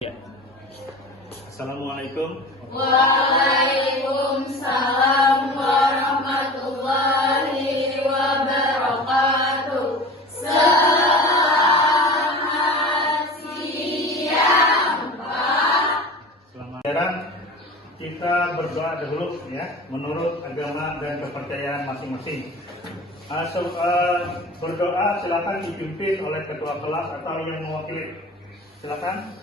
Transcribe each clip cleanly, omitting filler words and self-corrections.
Ya. Assalamualaikum. Waalaikumsalam warahmatullahi wabarakatuh. Selamat siang, Pak. Selamat siang. Kita berdoa dulu ya, menurut agama dan kepercayaan masing-masing. Berdoa silakan dipimpin oleh ketua kelas atau yang mewakili. Silakan.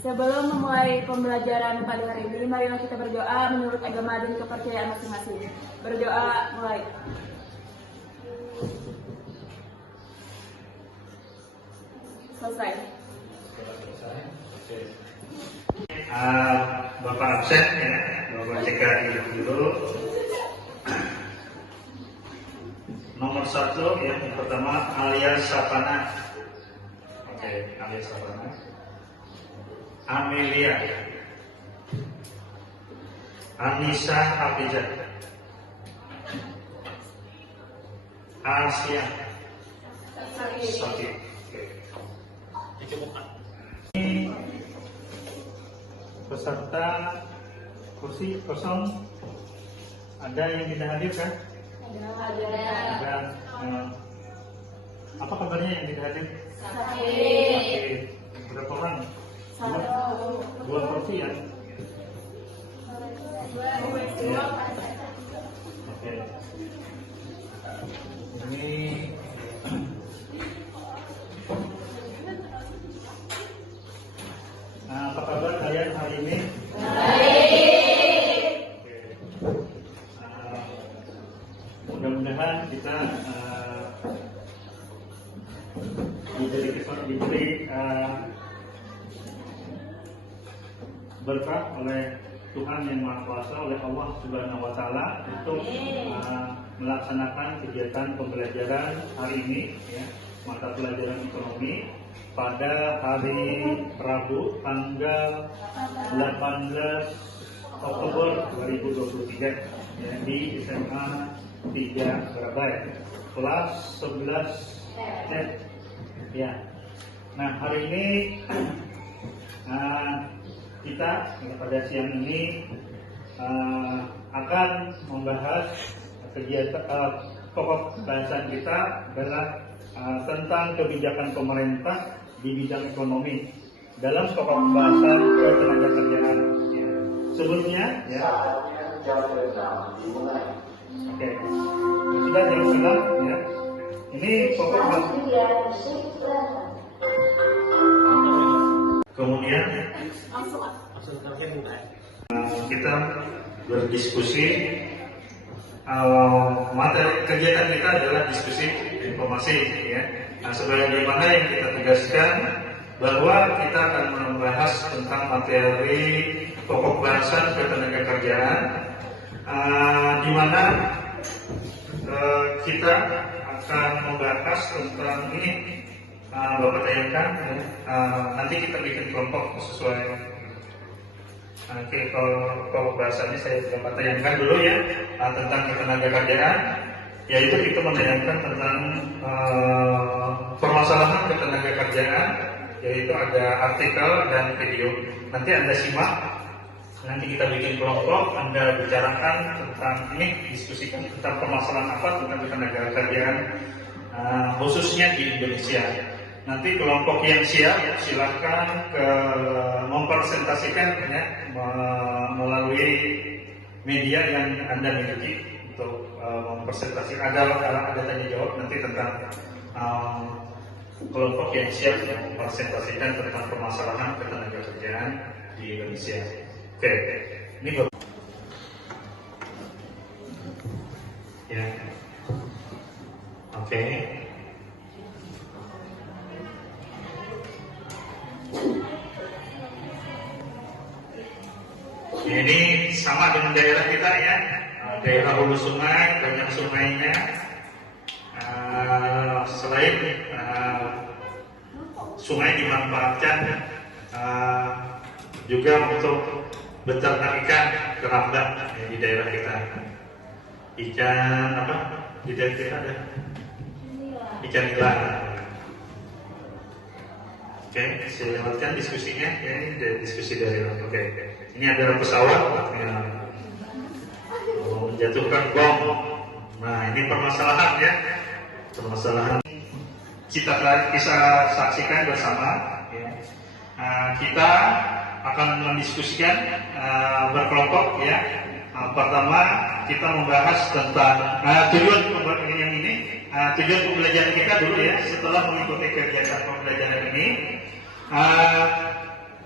Sebelum memulai pembelajaran pada hari ini, marilah kita berdoa menurut agama dan kepercayaan masing-masing. Berdoa mulai. Selesai. Bapak absen ya, Bapak cekak dulu. Nomor 1 yang pertama alias Sapana. Oke, alias Sapana. Amelia, Anissa Hafizah, Asia, Sakit. Ini peserta kursi kosong, ada yang tidak hadir kan? Ada. Apa kabarnya yang tidak hadir? Sakit. Berapa orang? Dua kursi ya? Ya. Oke. Ini apa kabar kalian hari ini? Baik. Mudah-mudahan kita diberi berkah oleh Tuhan yang Maha Kuasa, oleh Allah Subhanahu wa Ta'ala untuk melaksanakan kegiatan pembelajaran hari ini ya, mata pelajaran ekonomi pada hari Rabu tanggal 18 Oktober 2023 ya, di SMA 3 Surabaya kelas 11 F ya. Nah, hari ini kita pada siang ini akan membahas kegiatan pokok bahasan kita adalah tentang kebijakan pemerintah di bidang ekonomi dalam pokok bahasan ketenagakerjaan. Ya. Sebelumnya, ya. Oke, sudah jelas ya. Ini pokok bahasan. Kemudian kita berdiskusi. Materi kegiatan kita adalah diskusi informasi ya. Nah, sebagaimana yang kita tegaskan bahwa kita akan membahas tentang materi pokok bahasan ketenagakerjaan, di mana kita akan membahas tentang ini. Bapak tayangkan ya. Nanti kita bikin kelompok sesuai. Oke, kalau bahasanya saya dapat tayangkan dulu ya tentang ketenagakerjaan, yaitu kita menayangkan tentang permasalahan ketenagakerjaan, yaitu ada artikel dan video. Nanti Anda simak, nanti kita bikin kelompok, Anda bicarakan tentang ini, diskusikan tentang permasalahan apa tentang ketenagakerjaan khususnya di Indonesia. Nanti kelompok yang siap silakan mempresentasikan ya, melalui media yang Anda miliki untuk mempresentasikan. Ada tanya jawab nanti tentang kelompok yang siap mempresentasikan tentang permasalahan ketenagakerjaan di Indonesia. Oke, ini ya. Oke. Ini sama dengan daerah kita ya, daerah hulu sungai, banyak sungainya. Selain sungai dimanfaatkan juga untuk beternak ikan keramba ya, di daerah kita. Ikan apa? Di daerah kita ada ikan nila. Oke, saya lewatkan diskusinya. Ya, ini diskusi dari oke. Ini adalah pesawat yang menjatuhkan bom. Nah, ini permasalahan ya. Permasalahan kita saksikan bersama. Ya. Kita akan mendiskusikan berkelompok ya. Pertama kita membahas tentang tujuan yang ini. Tujuan pembelajaran kita dulu ya. Setelah mengikuti kegiatan pembelajaran ini,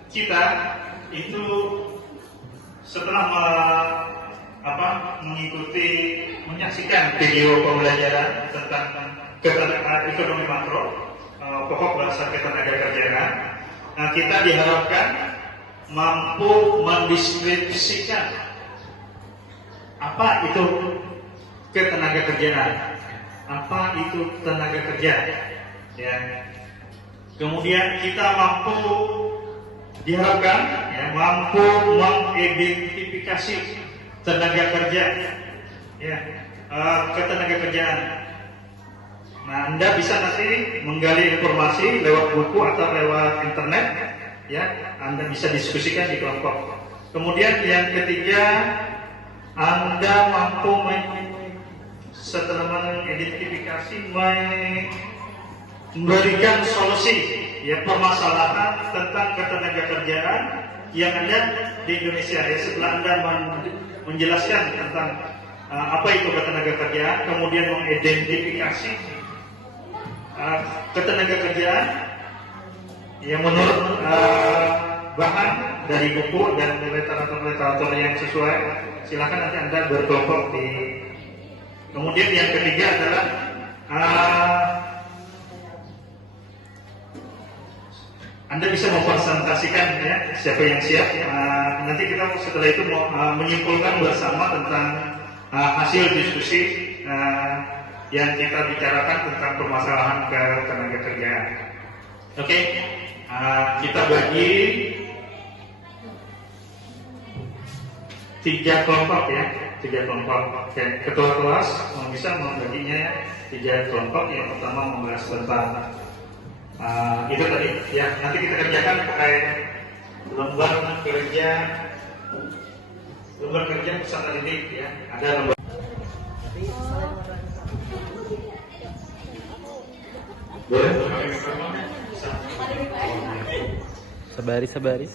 kita itu setelah menyaksikan video pembelajaran tentang ekonomi makro, pokok bahasa ketenagakerjaan, kita diharapkan mampu mendeskripsikan apa itu ketenagakerjaan, apa itu tenaga kerja, ya. Kemudian kita diharapkan ya, mampu mengidentifikasi tenaga kerja, ya, ketenaga kerjaan. Nah, Anda bisa nanti menggali informasi lewat buku atau lewat internet, ya. Anda bisa diskusikan di kelompok. Kemudian yang ketiga, Anda mampu setelah mengidentifikasi memberikan solusi ya permasalahan tentang ketenagakerjaan yang ada di Indonesia ya. Setelah Anda menjelaskan tentang apa itu ketenagakerjaan, kemudian mengidentifikasi ketenagakerjaan yang menurut bahan dari buku dan literatur yang sesuai, silakan nanti Anda berkelompok di. Kemudian yang ketiga adalah Anda bisa mempresentasikan ya siapa yang siap. Nanti kita setelah itu mau menyimpulkan bersama tentang hasil diskusi yang kita bicarakan tentang permasalahan ketenagakerjaan. Oke, kita bagi 3 kelompok ya. 3 kelompok. Oke, ketua kelas bisa membaginya 3 kelompok. Yang pertama membahas tentang itu tadi ya, nanti kita kerjakan pakai lembar kerja peserta didik ya. Ada lembar. Boleh? Sebaris.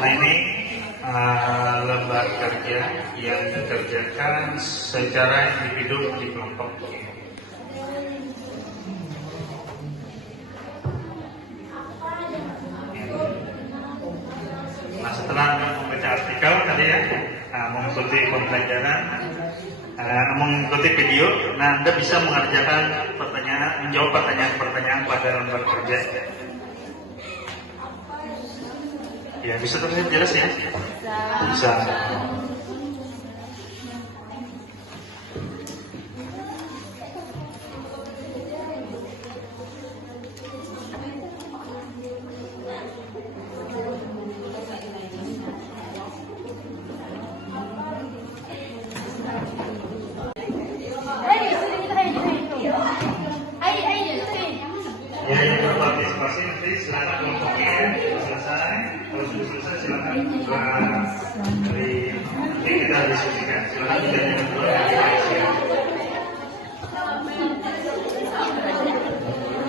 Nah ini lembar kerja yang dikerjakan secara individu di kelompok. Nah setelah membaca artikel tadi ya, mengikuti pembelajaran, mengikuti video, nah Anda bisa mengerjakan menjawab pertanyaan-pertanyaan pada lembar kerja. Ya, bisa terlihat jelas ya? Bisa. Ya, yang berpartisipasi nanti silakan kelompoknya selesai. Kalau sudah selesai silakan dari kita diskusikan. Silakan tidak berdua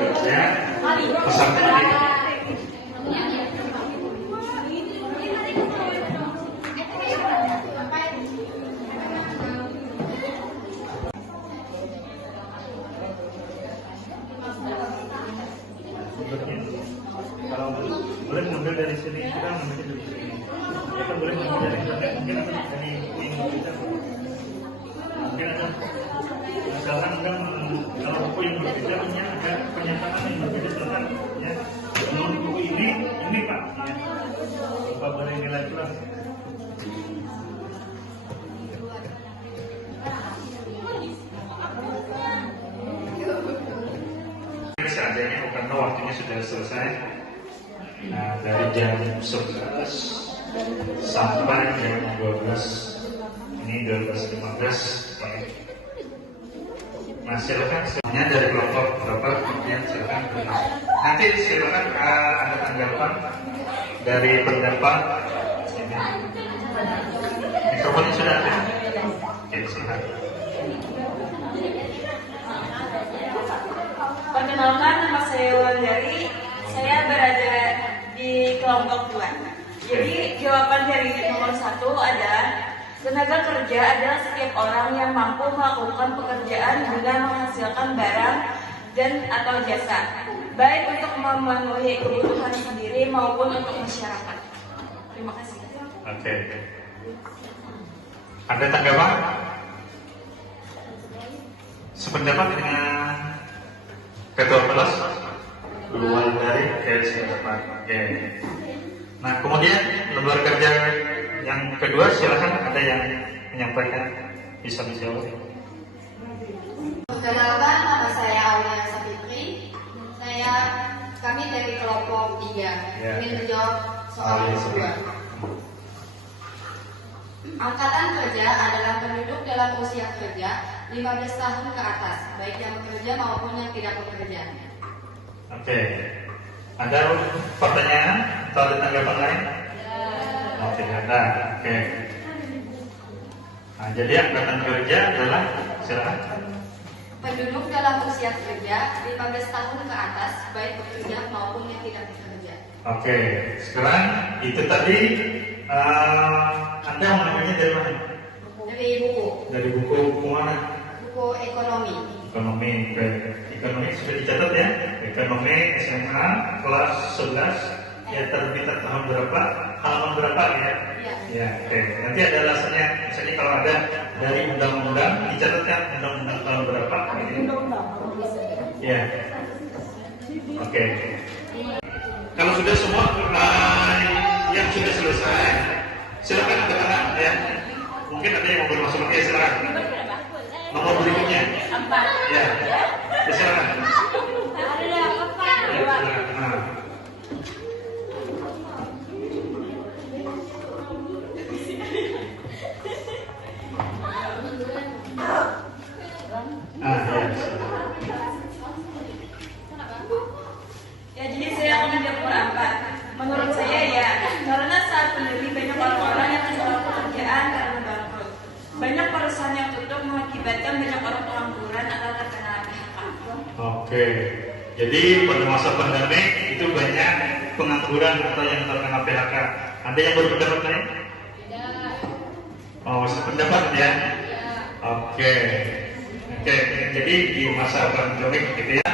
kerja peserta didik. kita boleh mempelajari internet, mungkin akan dari buku yang berbeda. Mungkin ada misalkan kita kalau buku yang berbeda punya ada pernyataan yang berbeda tentang ya menurut buku ini Pak ya. Coba boleh nilai kurang. Seadanya karena waktunya sudah selesai. Nah, dari jam 11 sampai jam 12 ini 12.15 nah silakan semuanya dari kelompok berapa kemudian silakan nanti silakan ada tanggapan dari pendapat ini. Mikrofonnya sudah ada. Oke, silakan. Perkenalkan, nama saya Wulandari. Saya berada di kelompok 2. Jadi jawaban dari nomor 1 adalah tenaga kerja adalah setiap orang yang mampu melakukan pekerjaan dengan menghasilkan barang dan atau jasa, baik untuk memenuhi kebutuhan sendiri maupun untuk masyarakat. Terima kasih. Oke. Ada tanggapan? Sependapat dengan ketua kelas luar dari pendapat. Oke. Nah, kemudian lembar kerja yang kedua silakan ada yang menyampaikan bisa dijawab. Perkenalkan, nama saya Aulia Sapitri. Kami dari kelompok 3 Ya. ingin menjawab soal kedua. Angkatan kerja adalah penduduk dalam usia kerja 15 tahun ke atas, baik yang bekerja maupun yang tidak bekerja. Oke. Ada pertanyaan atau ada tanggapan lain? Oke, ada. Oke. Nah, jadi angkatan kerja adalah silakan. Penduduk dalam usia kerja 15 tahun ke atas, baik bekerja maupun yang tidak bekerja. Oke, sekarang itu tadi Anda mengambilnya dari mana? Dari buku Dari buku mana? ekonomi. Ekonomi. Oke. Ekonomi sudah dicatat ya. Ekonomi SMA kelas 11 ya terbitan tahun berapa? Halaman berapa ya? Ya. Ya, oke. Nanti ada alasannya. Misalnya kalau ada dari undang-undang dicatatkan undang-undang tahun berapa? Ya. Oke. Kalau sudah semua yang sudah selesai, silakan angkat tangan ya. Mungkin ada yang mau bermasuk lagi, silakan. Nomor berikutnya. Ya. Ya, silakan. Ya, silakan. Nah. Ya, jadi saya akan menjawab nomor 4. Menurut saya ya, karena saat pandemi banyak orang-orang yang kehilangan pekerjaan karena bangkrut. Banyak perusahaan yang tutup mengakibatkan banyak orang pengangguran atau terkena PHK. Oke, jadi pada masa pandemi itu banyak pengangguran atau yang terkena PHK. Ada yang berpendapat lain? Oh, sependapat ya? Oke, oke. Jadi di masa pandemi gitu ya.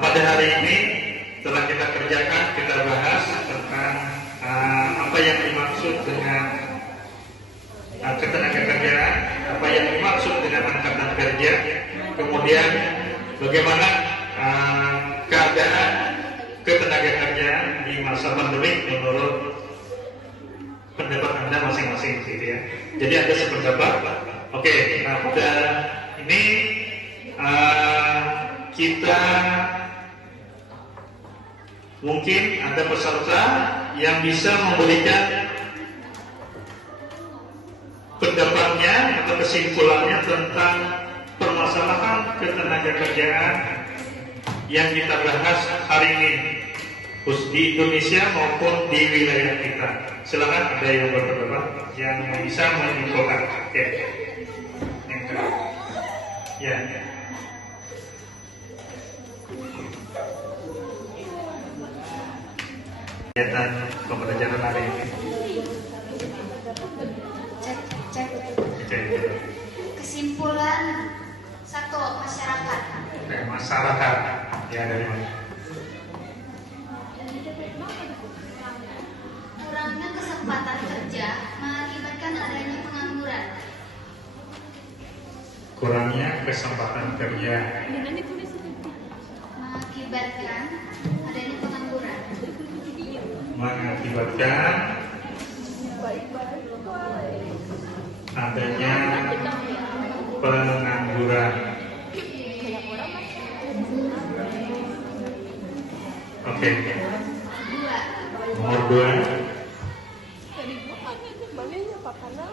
Pada hari ini telah kita kerjakan, kita bahas tentang apa yang dimaksud dengan ketenagakerjaan, apa yang dimaksud dengan angkatan kerja, kemudian bagaimana keadaan ketenagakerjaan di masa pandemi menurut pendapat Anda masing-masing gitu ya. Jadi ada sependapat. Oke, nah pada ini kita mungkin ada peserta yang bisa memberikan pendapatnya atau kesimpulannya tentang permasalahan ketenagakerjaan yang kita bahas hari ini di Indonesia maupun di wilayah kita. Silakan ada yang berpendapat yang bisa menginfokan. Oke. Yang kedua. Ya. Kegiatan pembelajaran hari ini. Cek. Oke. Kesimpulan 1, masyarakat. Oke, masyarakat. Ya, dari mana? Kurangnya kurangnya kesempatan kerja, mengakibatkan adanya pengangguran, mengakibatkan adanya pengangguran. Oke. Nomor 2,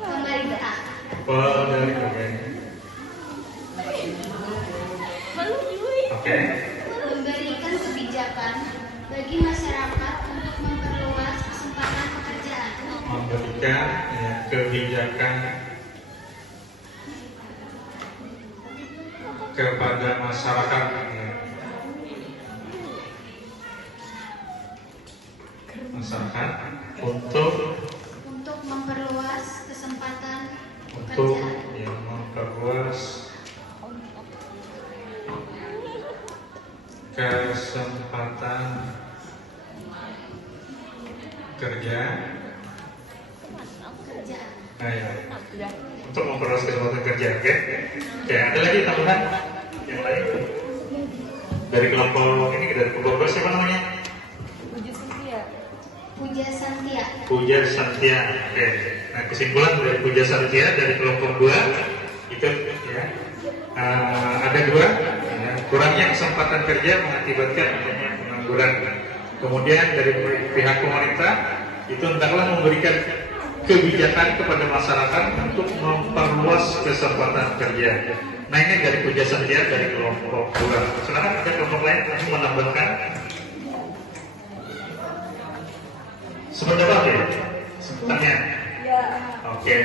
pemerintah, Oke. memberikan kebijakan bagi masyarakat untuk memperluas kesempatan pekerjaan, Memberikan kebijakan kepada masyarakat, untuk memperluas kesempatan untuk pekerjaan, memperluas kesempatan kerja. Untuk memperluas kesempatan kerja, oke? Oke, ada lagi tambahan yang lain dari kelompok ini, dari kelompok siapa namanya? Puja Santia. Oke. Nah, kesimpulan dari Puja Santia dari kelompok 2 itu ya, ada 2, ya, kurangnya kesempatan kerja mengakibatkan adanya pengangguran. Kemudian dari pihak pemerintah itu hendaklah memberikan kebijakan kepada masyarakat untuk memperluas kesempatan kerja. Nah, ini dari Puja Santia dari kelompok 2. Silakan ada kelompok lain yang menambahkan. Sependapat ya? Sebenarnya? Ya. Oke.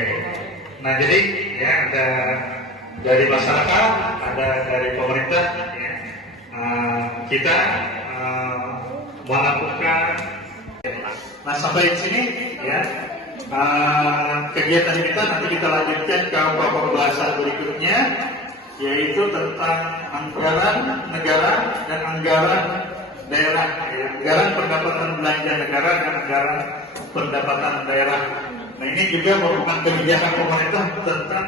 Nah, jadi ya ada dari masyarakat, ada dari pemerintah, ya. Kita melakukan. Nah, sampai di sini ya kegiatan kita nanti kita lanjutkan ke pembahasan berikutnya, yaitu tentang anggaran negara dan anggaran daerah, ya. Anggaran pendapatan belanja negara dan anggaran pendapatan daerah. Nah, ini juga merupakan kebijakan pemerintah tentang.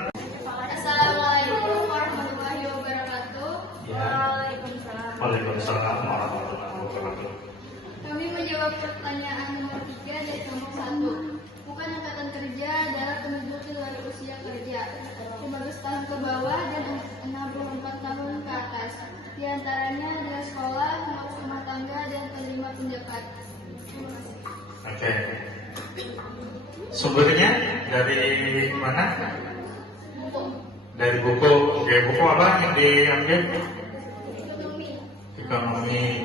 Assalamualaikum warahmatullahi wabarakatuh. Waalaikumsalam warahmatullahi wabarakatuh. Kami menjawab pertanyaan nomor 3 dari kelompok 1. Bukan angkatan kerja adalah penduduk di luar usia kerja 15 tahun ke bawah dan 64 tahun ke atas. Di antaranya adalah sekolah, rumah tangga, dan penerima penjabat. Oke. Sumbernya dari mana? Dari buku. Oke, buku apa yang diambil? Ekonomi.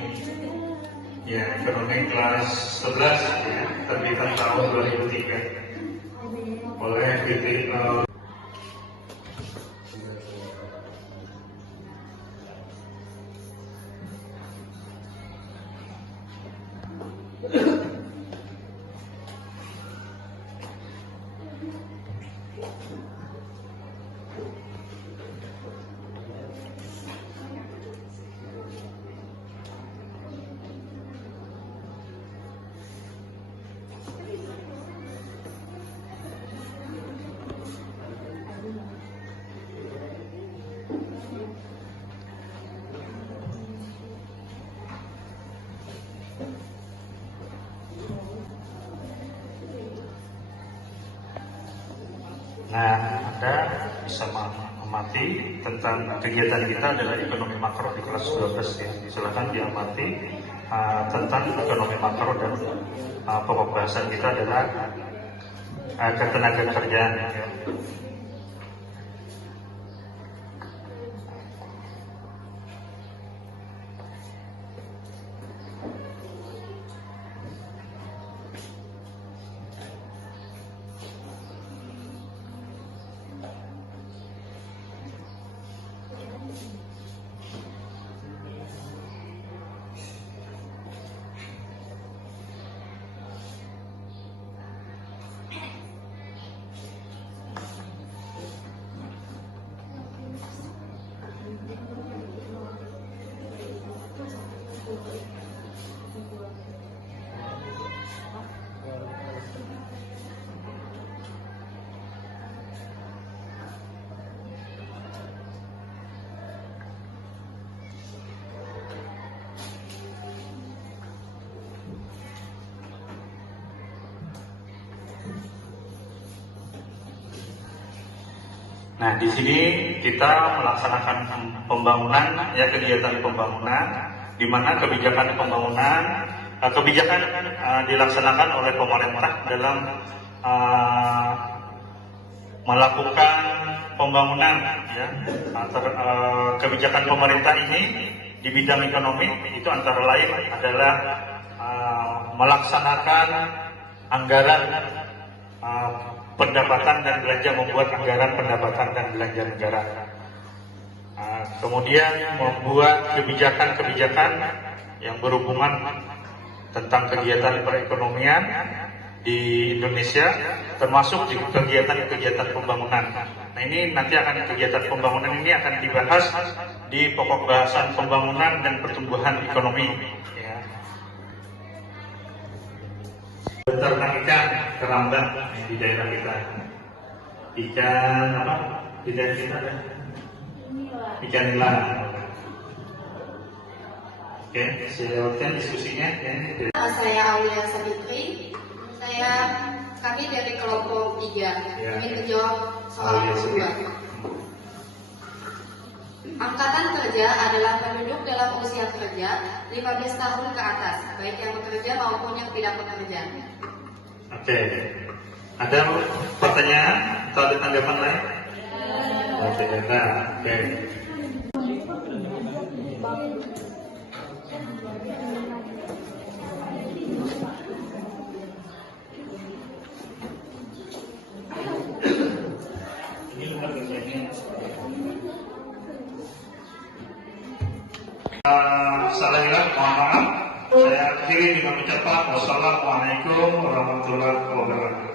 Ya, ekonomi kelas 11 ya, terbitan tahun 2003. Oleh Nah, Anda bisa mengamati tentang kegiatan kita adalah ekonomi makro di kelas 12 ya. Silakan diamati tentang ekonomi makro dan pokok bahasan kita adalah ketenaga kerjaan ya. Nah, di sini kita melaksanakan pembangunan, ya kegiatan pembangunan, di mana kebijakan pembangunan, kebijakan dilaksanakan oleh pemerintah dalam melakukan pembangunan, ya. Kebijakan pemerintah ini di bidang ekonomi itu antara lain adalah melaksanakan anggaran pendapatan dan belanja, membuat anggaran pendapatan dan belanja negara. Kemudian membuat kebijakan-kebijakan yang berhubungan tentang kegiatan perekonomian di Indonesia, termasuk di kegiatan-kegiatan pembangunan. Nah, ini nanti akan kegiatan pembangunan ini akan dibahas di pokok bahasan pembangunan dan pertumbuhan ekonomi. Ya. Beternak ikan keramba di daerah kita. Ikan apa? Di daerah kita ada ikan nila. Oke, saya lewatkan diskusinya. Ya. Saya Aulia Sabitri. Kami dari kelompok 3 ingin menjawab soal kedua. Angkatan kerja adalah penduduk dalam usia kerja 15 tahun ke atas, baik yang bekerja maupun yang tidak bekerja. Oke. Ada pertanyaan atau ada tanggapan lain? Oke, oke. Salah hilang, mohon maaf. Saya akhiri dengan ucapan wassalamualaikum warahmatullahi wabarakatuh.